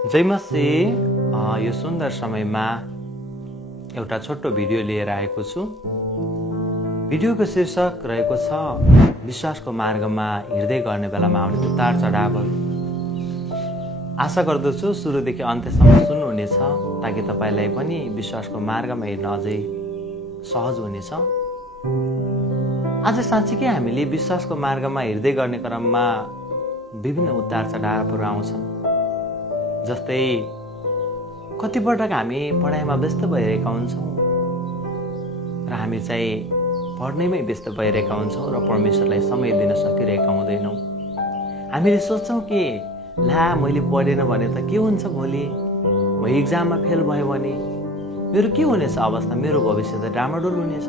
जय मसीह। यो सुन्दर समयमा एउटा छोटो भिडियो लिएर आएको छु। भिडियोको शीर्षक रहेको छ विश्वासको मार्गमा हिँड्दै गर्ने बेलामा आउने उतार चढावहरू। आशा गर्दछु सुरुदेखि अन्त्यसम्म सुन्नुहुनेछ ताकि तपाईलाई पनि विश्वासको मार्गमा हिँड्न अझै सहज हुनेछ। आज साँच्चीकै हामीले विश्वासको मार्गमा हिँड्दै गर्ने क्रममा विभिन्न उतार चढावहरू आउँछन्। जस्तै कतिपटक हामी पढाइमा व्यस्त भइरहेका हुन्छौँ र हामी चाहिँ पढ्नैमै व्यस्त भइरहेका हुन्छौँ र परमेश्वरलाई समय दिन सकिरहेका हुँदैनौँ। हामीले सोच्छौँ कि ला मैले पढेन भने त के हुन्छ, भोलि म इक्जाममा फेल भयो भने मेरो के हुनेछ अवस्था, मेरो भविष्य त डामाडोल हुनेछ।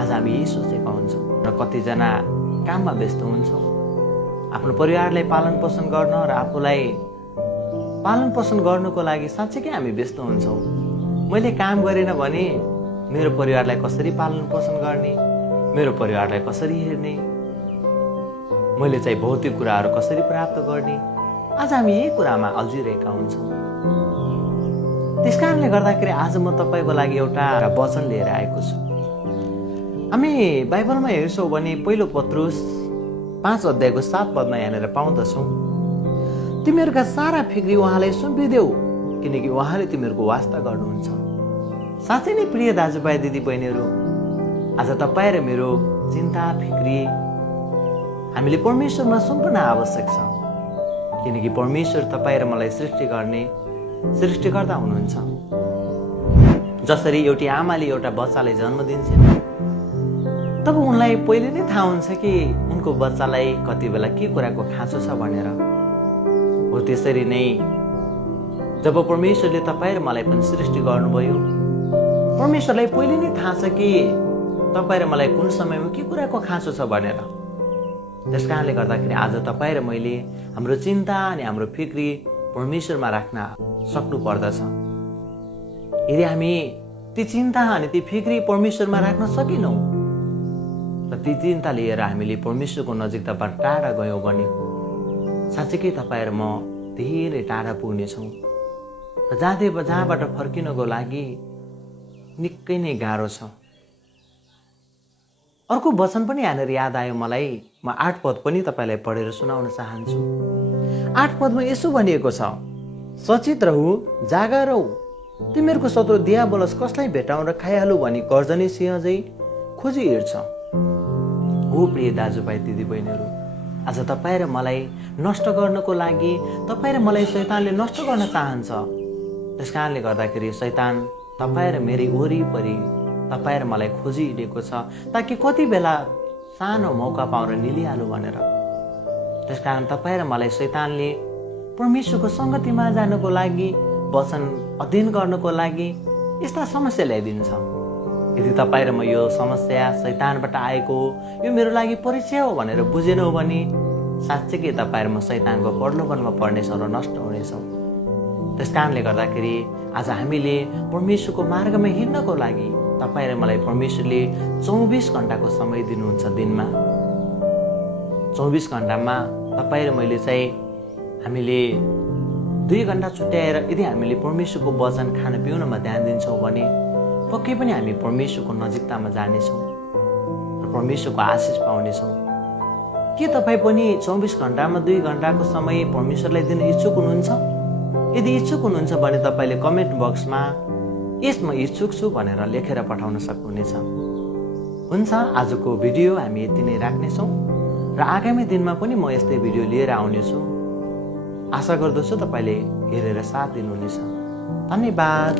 आज हामी यही सोचेका हुन्छौँ र कतिजना काममा व्यस्त हुन्छौँ। आफ्नो परिवारलाई पालन पोषण गर्न र आफूलाई पालन पोषण गर्नुको लागि साँच्चीकै हामी व्यस्त हुन्छौँ। मैले काम गरेन भने मेरो परिवारलाई कसरी पालन पोषण गर्ने, मेरो परिवारलाई कसरी हेर्ने, मैले चाहिँ भौतिक कुराहरू कसरी प्राप्त गर्ने, आज हामी यही कुरामा अल्झिरहेका हुन्छौँ। त्यस कारणले गर्दाखेरि आज म तपाईँको लागि एउटा वचन लिएर आएको छु। हामी बाइबलमा हेर्छौँ भने पहिलो पत्रुस 5 अध्यायको 7 पदमा यहाँनिर पाउँदछौँ, तिमीहरूका सारा फिक्री उहाँलाई सुम्पिदेऊ किनकि उहाँले तिमीहरूको वास्ता गर्नुहुन्छ। साँच्चै नै प्रिय दाजुभाइ दिदी बहिनीहरू, आज तपाईँ र मेरो चिन्ता फिक्री हामीले परमेश्वरमा सुम्पन आवश्यक छ किनकि परमेश्वर तपाईँ र मलाई सृष्टि गर्ने सृष्टिकर्ता हुनुहुन्छ। जसरी एउटी आमाले एउटा बच्चालाई जन्म दिन्छन् तब उनलाई पहिले नै थाहा हुन्छ कि उनको बच्चालाई कति बेला के कुराको खाँचो छ भनेर। हो त्यसरी नै जब परमेश्वरले तपाईँ र मलाई पनि सृष्टि गर्नुभयो, परमेश्वरलाई पहिले नै थाहा छ कि तपाईँ र मलाई कुन समयमा के कुराको खाँचो छ भनेर। त्यस कारणले गर्दाखेरि आज तपाईँ र मैले हाम्रो चिन्ता अनि हाम्रो फिक्री परमेश्वरमा राख्न सक्नु पर्दछ। यदि हामी ती चिन्ता अनि ती फिक्री परमेश्वरमा राख्न सकेनौँ र ती चिन्ता लिएर हामीले परमेश्वरको नजिकताबाट टाढा गयौँ भने साँच्चीकै तपाईँ र म धेरै टाढा पुग्नेछौँ र जहाँबाट फर्किनको लागि निकै नै गाह्रो छ। अर्को वचन पनि यहाँनिर याद आयो मलाई। म 8 पद पनि तपाईँलाई पढेर सुनाउन चाहन्छु। 8 पदमा यसो भनिएको छ, सचेत रहु, जागा रहु, तिमीहरूको शत्रु दियाबलस कसलाई भेटाउँ र खाइहालु भनी गर्जनी सिंह झै खोजी हिँड्छ। हो प्रिय दाजुभाइ दिदी बहिनीहरू, आज तपाईँ र मलाई नष्ट गर्नको लागि तपाईँ र मलाई शैतानले नष्ट गर्न चाहन्छ। त्यस कारणले गर्दाखेरि शैतान तपाईँ र मेरै वरिपरि तपाईँ र मलाई खोजिहिँडेको छ ताकि कति बेला सानो मौका पाएर निलिहालु भनेर। त्यस कारण तपाईँ र मलाई शैतानले परमेश्वरको सङ्गतिमा जानको लागि, वचन अध्ययन गर्नको लागि यस्ता समस्या ल्याइदिन्छ। यदि तपाईँ र म यो समस्या शैतानबाट आएको हो, यो मेरो लागि परीक्षा हो भनेर बुझेनौँ भने साँच्चीकै तपाईँ र म शैतानको प्रलोभनमा पर्नेछौँ र नष्ट हुनेछौँ। त्यस कारणले गर्दाखेरि आज हामीले परमेश्वरको मार्गमा हिँड्नको लागि तपाईँ र मलाई परमेश्वरले 24 घण्टाको समय दिनुहुन्छ। दिनमा 24 घण्टामा तपाईँ र मैले चाहिँ हामीले 2 घण्टा छुट्याएर यदि हामीले परमेश्वरको वचन खान पिउनमा ध्यान दिन्छौँ भने पक्कै पनि हामी परमेश्वरको नजिकतामा जानेछौँ र परमेश्वरको आशिष पाउनेछौँ। के तपाईँ पनि 24 घण्टामा 2 घण्टाको समय परमेश्वरलाई दिन इच्छुक हुनुहुन्छ? यदि इच्छुक हुनुहुन्छ भने तपाईँले कमेन्ट बक्समा यस म इच्छुक छु भनेर लेखेर पठाउन सक्नुहुनेछ। हुन्छ, आजको भिडियो हामी यति नै राख्नेछौँ र आगामी दिनमा पनि म यस्तै भिडियो लिएर आउनेछु। आशा गर्दछु तपाईँले हेरेर साथ दिनुहुनेछ। धन्यवाद।